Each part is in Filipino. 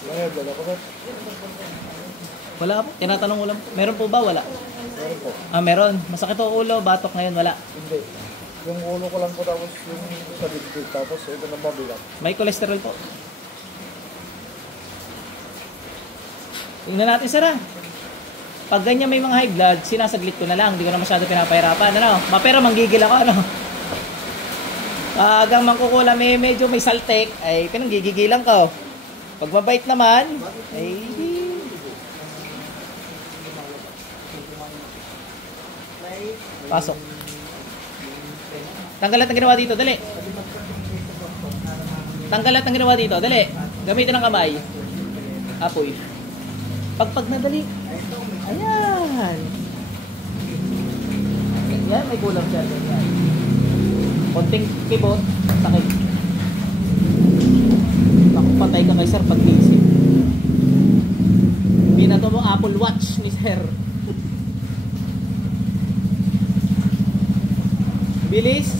May blood ako, sir. Wala po. Tinatanong ko lang. Meron po ba? Wala. Meron po. Ah, meron. Masakit ang ulo, batok ngayon, wala. Hindi. Yung ulo ko lang po tapos yung sa dibdib. Tapos ito na mabigat. May cholesterol po. Tingnan natin, sir, ah. Pag ganyan may mga high blood, sinasaglit ko na lang. Hindi ko na masyado pinapahirapan. Ano? Pero manggigil ako, ano? Pag ang mangkukula medyo may saltek, ay pinanggigigilan ko. Pag mabait naman, ay pasok. Tanggal lahat ng ginawa dito, dali. Tanggal lahat ng ginawa dito, dali. Gamitin ng kamay. Apoy. Pagpag na dali. Ayan. Yan, may kulang siya. Yan. Konting kibot, sakit. Naku, patay ka kay sir pag busy. Binato mo Apple Watch ni sir. Bilis.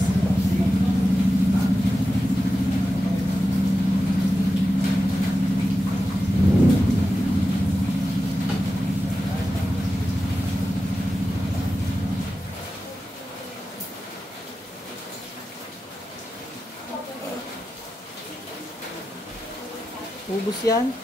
Ubus yan.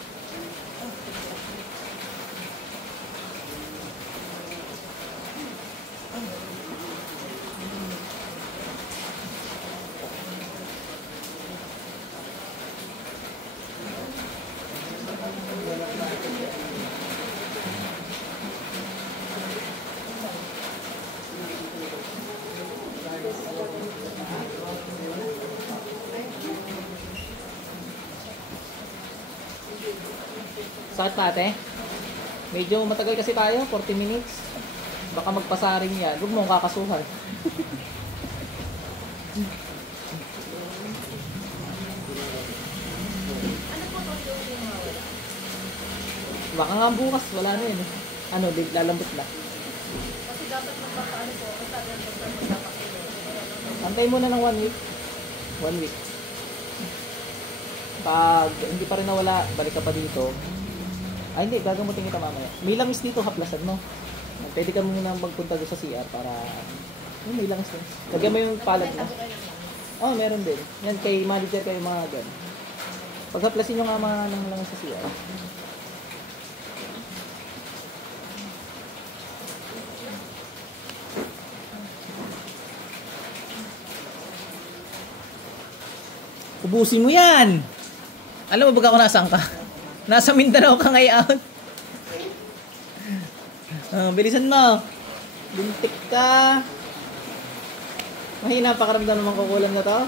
Sakit pa ate? Medyo matagal kasi tayo, 40 minutes. Baka magpasaring yan. Huwag mong kakasuhan. Baka nga bukas, wala na yun. Ano, lalambot na. Kasi dapat magpapaano po, kasi sabi ng doktor mo dapat Antay muna ng 1 week. 1 week. Pag hindi pa rin nawala, balik ka pa dito. Ay hindi, gagamutin kita mamaya. May langis dito, haplasan mo. Pwede ka muna magpunta doon sa CR para... may langis din. Lagyan mo yung palad mo. Oh, meron din. Yan, kay manager kayo mga gan. Pag haplasin nyo nga mga ng langis sa CR. Ubusin mo yan! Alam mo ba ako nasaan ka? Nasa Mindanao ka ngayon. Bilisan mo. Bintik ka. Mahina pakaramdam naman kukulam na to.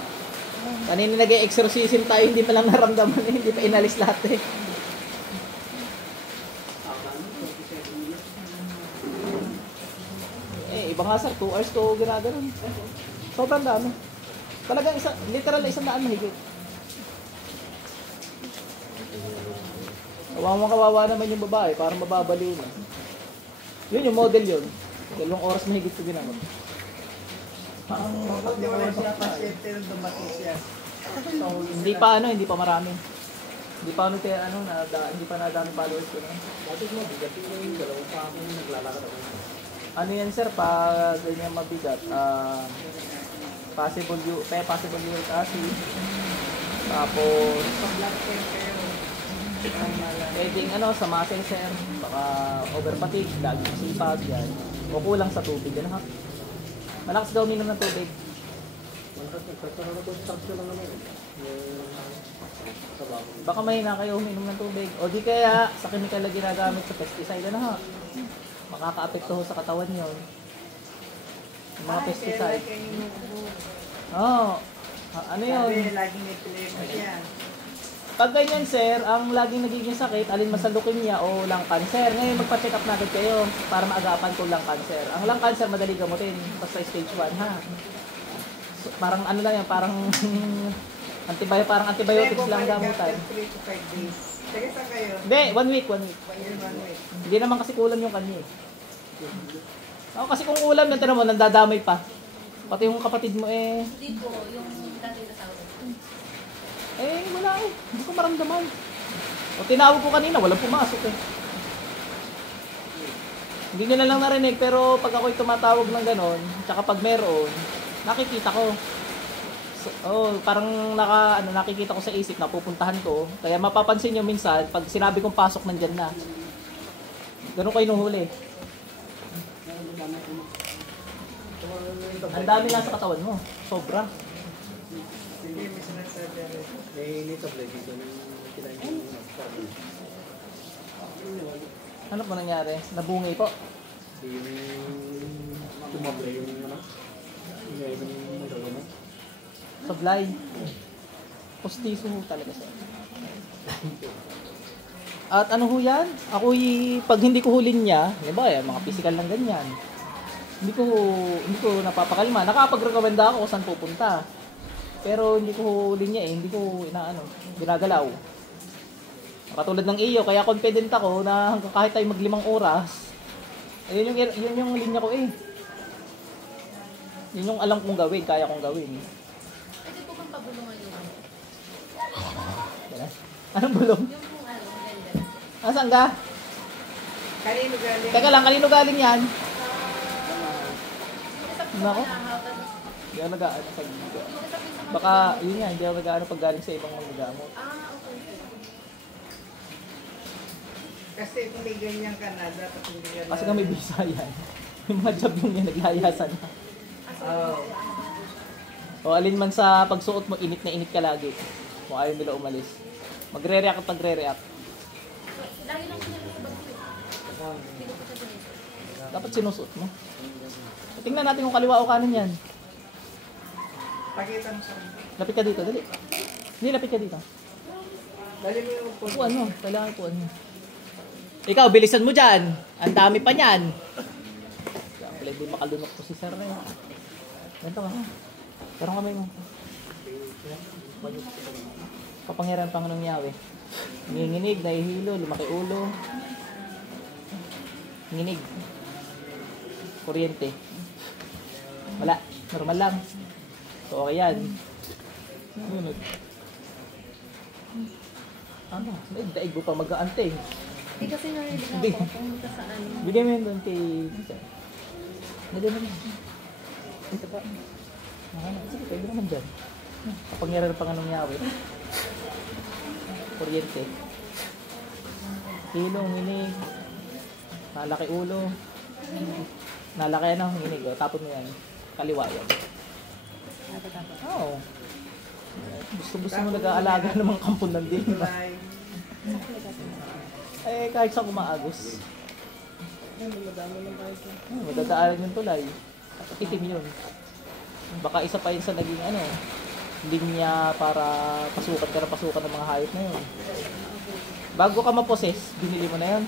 Kanina nag-e-exorcism tayo, hindi pa lang naramdaman eh. Hindi pa inalis lahat eh. Iba nga sir, 2 hours ko ginaganon. Sobrang dami. Talagang literal na 100 mahigit. Kawawa naman yung babae, parang mababaliw na. Yun yung model yun. 2 oras mahigit ko ginamit. Hindi pa marami. Hindi pa hindi pa nadami followers ko na. Ano yan sir, pag ganyan mabigat, possible uric acid. Tapos pwedeng sa muscle sir, baka over fatigue, laging sipag yan. O kulang sa tubig, yan ha. Malakas daw uminom ng tubig. Baka mahina kayo uminom ng tubig. O di kaya sa chemical na ginagamit sa pesticide ha. Makaka-apekto sa katawan yon. Yung mga pesticide. Oo. Ano yun? Laging may problema siya. Pag ganyan sir, ang laging nagiging sakit, alin man sa leukemia o lung cancer. Ngayon magpa-check up natin kayo para maagapan kung lung cancer. Ang lung cancer madali gamutin basta stage 1 ha. So, parang ano lang yan, parang antibiotics lang gamutan. 3 to 5 days. Sige, saan kayo? Hindi, 1 week. 1 week. Hindi naman kasi kulam yung kanya eh. Ako kasi kung ulam, yan mo, nandadamay pa. Pati yung kapatid mo eh. Hindi po, yung dati na tawag. Wala eh. Hindi ko maramdaman. O tinawag ko kanina, walang pumasok eh. Hindi nyo na lang narinig, pero pag ako'y tumatawag ng ganon, tsaka pag meron, nakikita ko. So, parang nakikita ko sa isip na pupuntahan ko. Kaya mapapansin nyo minsan, pag sinabi kong pasok, nandyan na. Ganun kayo nuhuli. Ang dami na sa katawan mo. Sobra. Sige, may sinasabi rin. Ano po nangyari? Nabungay po. Sablay. Postiso ho talaga siya. At ano ho yan? Pag hindi ko hulin niya, di ba yan, mga physical lang ganyan. Hindi ko napapakalma. Nakapag-recommenda ako kung saan pupunta. Pero hindi ko hulin niya eh. Hindi ko ginagalaw. Katulad ng iyo, kaya confident ako na hanggang kahit tayo mag-5 oras, yun yung linya ko eh. Yun yung alam kong gawin, kaya kong gawin. Pwede po bang pabulungan yung ano? Anong bulong? Yung kung ano, maganda. Nasaan ka? Kanino galing? Teka lang, kanino galing yan? Nako. Hindi ako nag-aano pag... Baka, yun yan, hindi ako nag-aano pag galing sa ibang mga gamot. Okay. Kasi kung may ganyan ka na, dapat hindi ka na. Kasi nga may visa yan. Yung mga job yung yan, naglayasan na. Oo. O alin man sa pagsuot mo, init na init ka lagi. Kung ayaw nila umalis. Magre-react at magre-react. Lagi lang siya sa bagay. Hindi ko po siya sinusuot. Dapat sinusuot mo. Tingnan natin kung kaliwa o kanan yan. Pakita mo sa akin. Lapit ka dito, dali. Hindi, lapit ka dito. Dali mo yung upo. Upuan mo, kailangan upuan mo. Ikaw, bilisan mo dyan. Ang dami pa niyan. Kaya di makalunok ko si sir na yun. Ganito ka ha. Parang kamay mo. Kapangyarihan Panginoong Yahweh. Nginginig, nahihilo, lumaki ulo. Nginig. Kuryente. Wala. Normal lang. So, okay yan. Ano? Daig mo pa mag-aante. Hindi kasi narinig Hindi. ako pumunta sa ano. Bigyan mo yun doon kay... Bigyan mo yun. Ito pa. Sige, pwede naman dyan. Kapangyarihan ng Panginoong Yahweh. Kuryente. Hilo, nginig. Malaki ulo. Nalaki ano, nginig. Tapon mo yan. Kaliwa yan. Oo. Gusto mo nag-aalaga ng mga kampon ng din. Tulay. Eh, kahit saan kumaagos. Madadaanan yung tulay. Itim yun. Baka isa pa yun sa naging linya para pasukan ng mga hayop na yun. Bago ka maposes, binili mo na yun.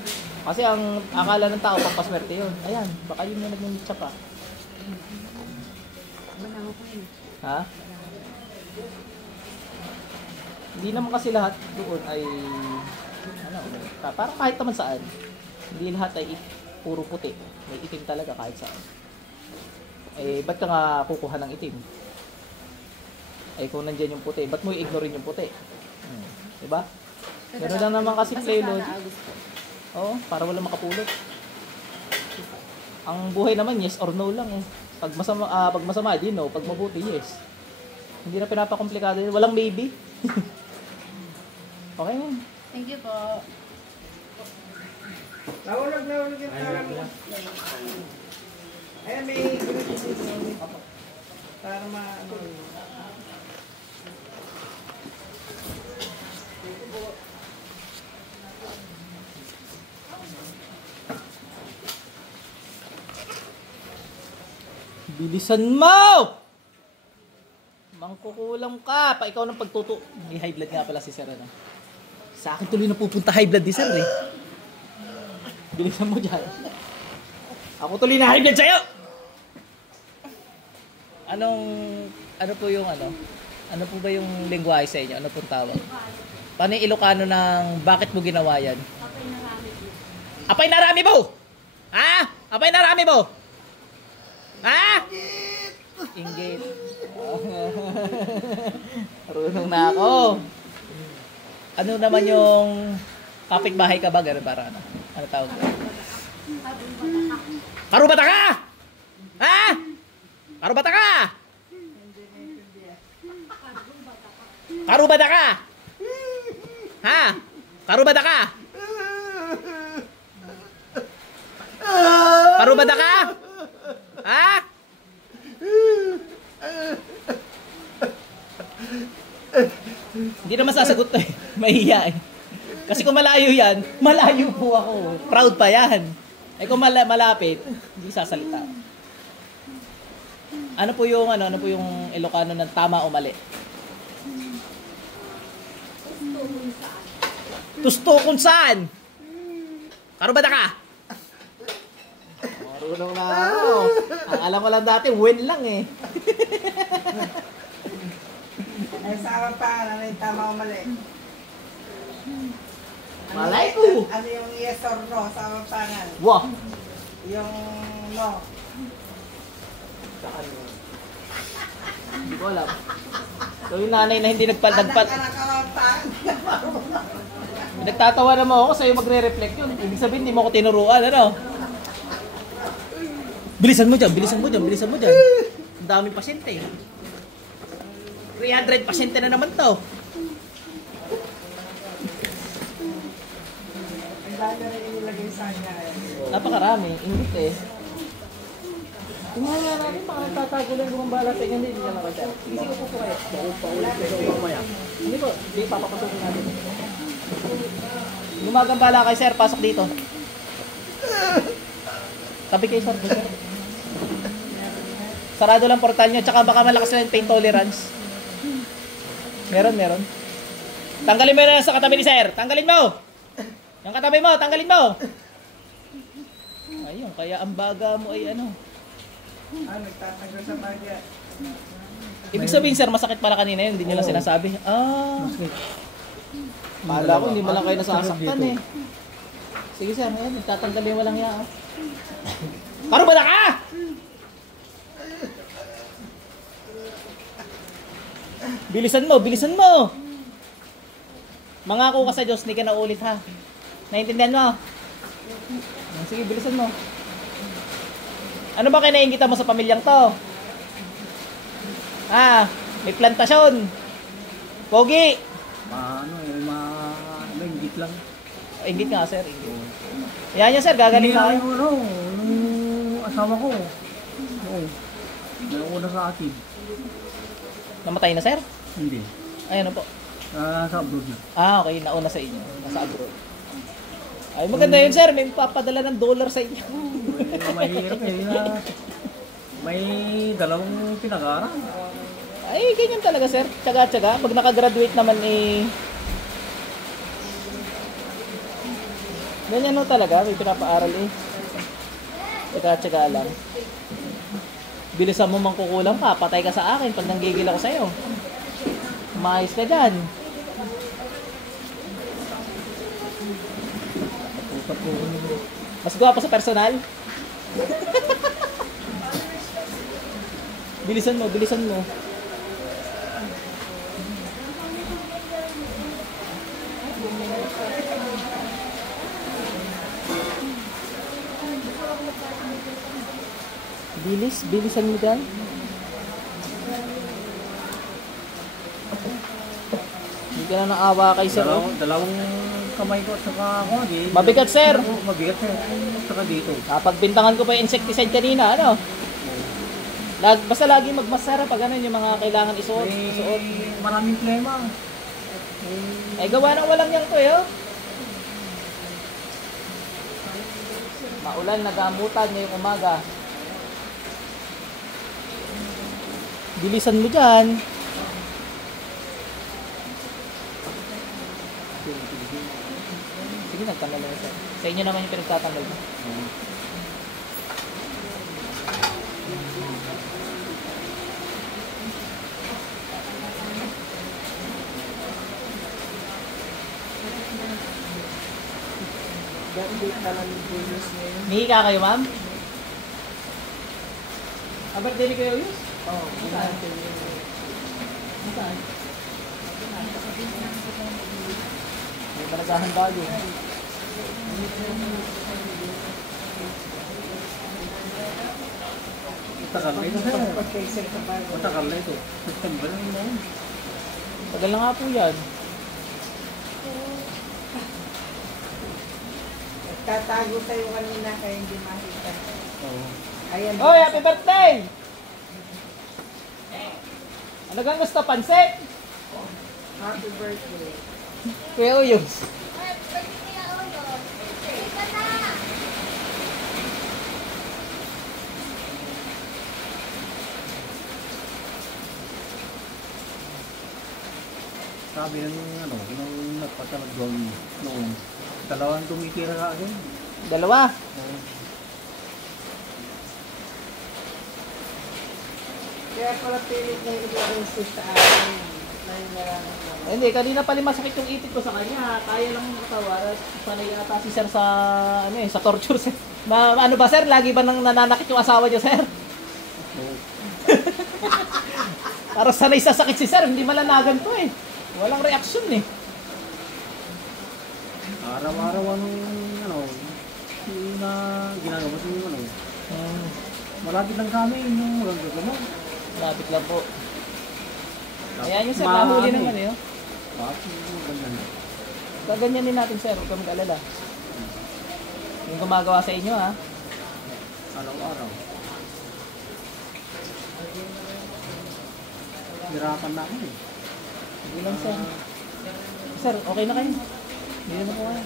Kasi ang akala ng tao, pampaswerte yun. Ayan, baka yun yung nagmumitsya pa. Ha? Hindi naman kasi lahat doon ay parang kahit naman saan. Hindi lahat ay puro puti. May itim talaga kahit saan. Eh, ba't ka nga kukuha ng itim? Eh, kung nandyan yung puti, ba't mo i-ignorein yung puti? Diba? Gano'n lang naman kasi play logic. Oo, para wala makapulot. Ang buhay naman, yes or no lang eh. Pag masama, di no. Pag mabuti, yes. Hindi na pinapakomplikado yun. Walang maybe. Okay yan. Thank you po. Nahulog yung parang mo. Ayan, may ginagawa. Para ma-ano. Bilisan mo! Mangkukulam ka. Pa ikaw ng pagtuto. May high blood nga pala si Sir. Sa akin tuloy na pupunta high blood ni Sir eh. Bilisan mo dyan. Ako tuloy na high blood sa'yo! Ano po yung Ano po ba yung lengguwahe sa inyo? Ano pong tawag? Paano yung Ilocano ng bakit mo ginawa yan? Apay narami mo! Ha? Apay narami mo! Ha? Inggit. Marunong na ako. Ano naman yung kapitbahay ka ba? Ganun para ano? Ano tawag? Karubata ka! Ha? Karubata ka! Karubata ka! Ha? Karubata ka! Karubata ka? Ha? Hindi naman sasagot to eh. Mahiya eh. Kasi kung malayo yan, malayo po ako. Proud pa yan. Eh kung malapit, hindi sasalita. Ano po yung Ilocano ng tama o mali? Tusto kung saan? Karubata ka? Marunong na ako. Ang alam ko lang dati, win lang eh. Ay, sa pangalan na yung tama o mali. Malay ko. Ano yung yes or no sa pangalan? Wah. Yung no. Hindi ko alam. So yung nanay na hindi Anak ka na kawapan. nagtatawa naman ako sa'yo magre-reflect yun. Ibig sabihin, hindi mo ako tinuruan, ano? Bilisan mo dyan, bilisan mo dyan, bilisan mo dyan. Ang daming pasyente. 300 pasyente na naman to. Ang dami na inilagay sa kanya. Napakarami, ingit eh. Tingnan nga natin, baka nagtatago lang yung bala sa inyo, hindi na lang kasi. Sige, sige po kayo. Paulit ko daw mamaya. Hindi po, hindi papapasukin natin. Lumagang bala kay sir, pasok dito. Tabi kayo sir, sir. Sarado lang portal nyo, tsaka baka malakas lang yung pain tolerance. Meron. Tanggalin mo na sa katabi ni sir, tanggalin mo! Yung katabi mo, tanggalin mo! Ayun, kaya ang baga mo ay ano. Nagtatanggal sa bagya. Ibig sabihin sir, masakit pala kanina yun, hindi nyo lang sinasabi. Kala ko, hindi mo lang kayo nasasaktan eh. Sige sir, ayun, nagtatanggalin mo lang yan. Paano ba na ka? Bilisan mo, bilisan mo! Mangako ka sa Diyos, hindi ka na ulit ha. Naintindihan mo? Sige, bilisan mo. Ano ba kinaingita mo sa pamilyang to? May plantasyon. Pogi. Maingit lang. Ingit nga, sir. Ingit. Yan yan, sir. Gagaling na kayo. Nung asawa ko. Oo. Nauna sa atin. Namatay na, sir? Hindi. Ay, ano po? Sa abroad na. Okay. Nauna sa inyo. Nasa abroad. Ay, maganda yun, sir. May papadala ng dollar sa inyo. Mahirap eh. May dalawang pinag-aaral. Ay, ganyan talaga, sir. Tsaga-tsaga. Pag nakagraduate naman, ganyan no talaga. May pinapaaral eh. Tsaga-tsaga lang. Bilisan mo mang kukulang ka. Patay ka sa akin pag nanggigil ako sa'yo. Maayos ka dyan. Mas gwapo sa personal. Bilisan mo, bilisan mo. Bilisan mo dyan. Hindi ka na naawa kay sir. Dalawang kamay ko at saka ako. Mabigat, sir. Mabigat, sir. At saka dito. Pagbintangan ko pa yung insecticide kanina, ano? Basta lagi magmasara pag ano yung mga kailangan isuot. Maraming klema. Gawa ng walang yang to eh, oh. Maulan, nagamutan ngayong umaga. Bilisan mo dyan. Sige, nagtanggal na ito. Sa inyo naman yung pinagtatanggal mo. Mihi ka kayo, ma'am? Birthday ni kayo, Yus? Oo. Saan? Ba naghahanda yun? Matagal na ito, sir. Pag-cancel ka ba? Matagal na ito. September na yun. Tagal na nga po yan. Tatago sa'yo kanina kaya hindi makita. Oo. Ayan. Oy, happy birthday! Ano kang gusto? Pansit? Happy birthday. Kuya Uyos. Sabi ng nung nagpatanong doon noong dalawang tumitira sa akin. Dalawa. Kaya pala pilit na yung sa akin. Eh, hindi, kanina pala masakit yung itik ko sa kanya. Kaya lang katawa. Panay ata si sir sa, sa torture, sir. Ano ba, sir? Lagi ba nang nananakit yung asawa niya, sir? Oo. Para sanay sa sakit si sir, hindi malanagan to eh. Walang reaksyon eh. Araw-araw yung ginagawa sa yung malapit lang kami yung magagawa mo. Lapit lang po. Ayan yung sir, Ma- nahuli ano naman eh. Bakit yung ganyan? Gaganyanin natin sir, huwag kang mag-alala. Yung gumagawa sa inyo ha. Araw-araw. Hirapan na ako eh. Hindi lang sir. Sir, okay na kayo. Hindi na po kayo.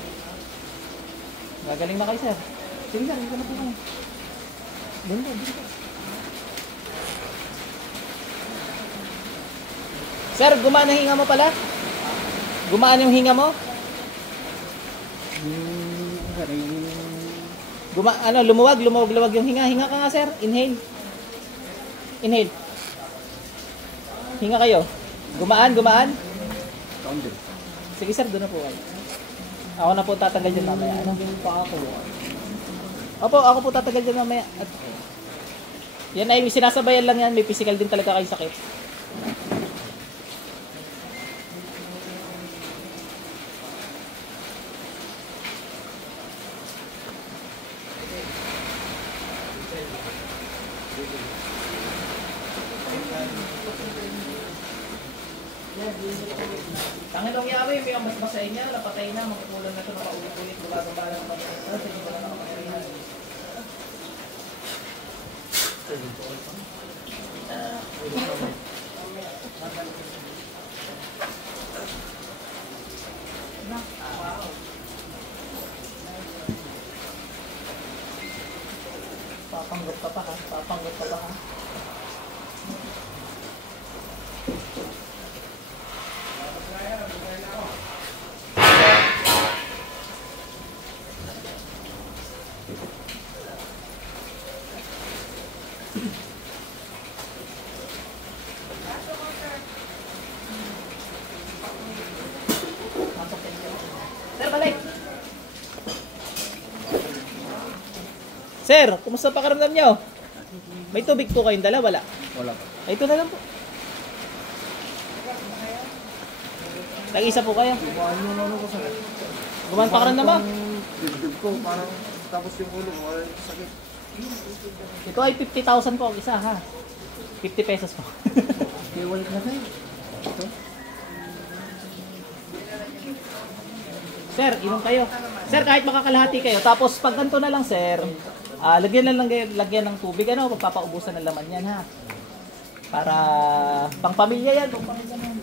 Gagaling na kayo sir. Sige sir, hindi na po kayo. Doon. Sir, gumaan ang hinga mo pala? Gumaan yung hinga mo? Lumuwag yung hinga. Hinga ka nga sir. Inhale. Hinga kayo. Gumaan. Kaunti. Sige sir, doon na po kayo. Ako na po tatagal dyan mamaya. Ano? Opo, ako po tatagal dyan mamaya. At, yan ay sinasabayan lang yan. May physical din talaga kayo sakit. Tanginong yawi, may ang basbasahin niya, napatay na, magkukulang na ito, nakaulit-ulit, gumagambala ng mga sa hindi mo na nakapatirihan. Papanggot ka pa ha? Sir, balik! Sir, kumusta pakiramdam nyo? May tubig po kayong dala? Wala. Wala pa. Ay, ito na lang po. Tag-isa po kayo. Kumain yung ano ko sa Gumaan pakiramdam mo? dibdib ko, parang tapos yung ulo ko, ay sakit. Ito ay 50,000 po ang isa ha. 50 pesos po. Kaya walik na tayo. Ito. Sir, inom kayo. Sir, kahit makakalahati kayo. Tapos pag ganito na lang sir, lagyan ng tubig. Magpapaubusan ng laman yan ha. Para pang pamilya yan. Pang pamilya yan.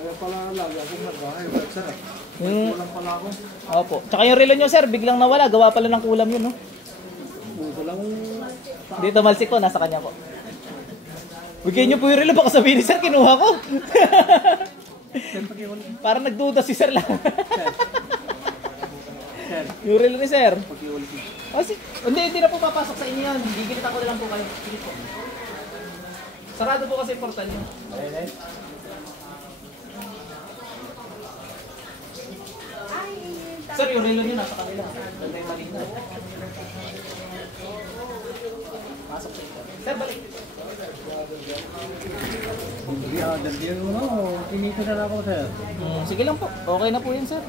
Kaya pala lagi akong nagbahay, wala sarap. Hmm. Kulang pala ako. Opo. Tsaka yung relo nyo sir, biglang nawala. Gawa pala ng kulam yun no. Walang Dito malsik ko, nasa kanya po. Bigyan nyo po yung relo, baka sabihin ni sir, kinuha ko. Parang nagduda si sir lang. Yung relo ni sir. Oh, hindi na po papasok sa inyo yan. Gigilid ako na lang po kayo. Sige po. Sarado po kasi yung portal nyo. Sir, yung relo nyo nasa kanila. Nagay mali na. Sir, balik. Hindi, dali ano, tinito na ako, sir. Sige lang po. Okay na po yan, sir.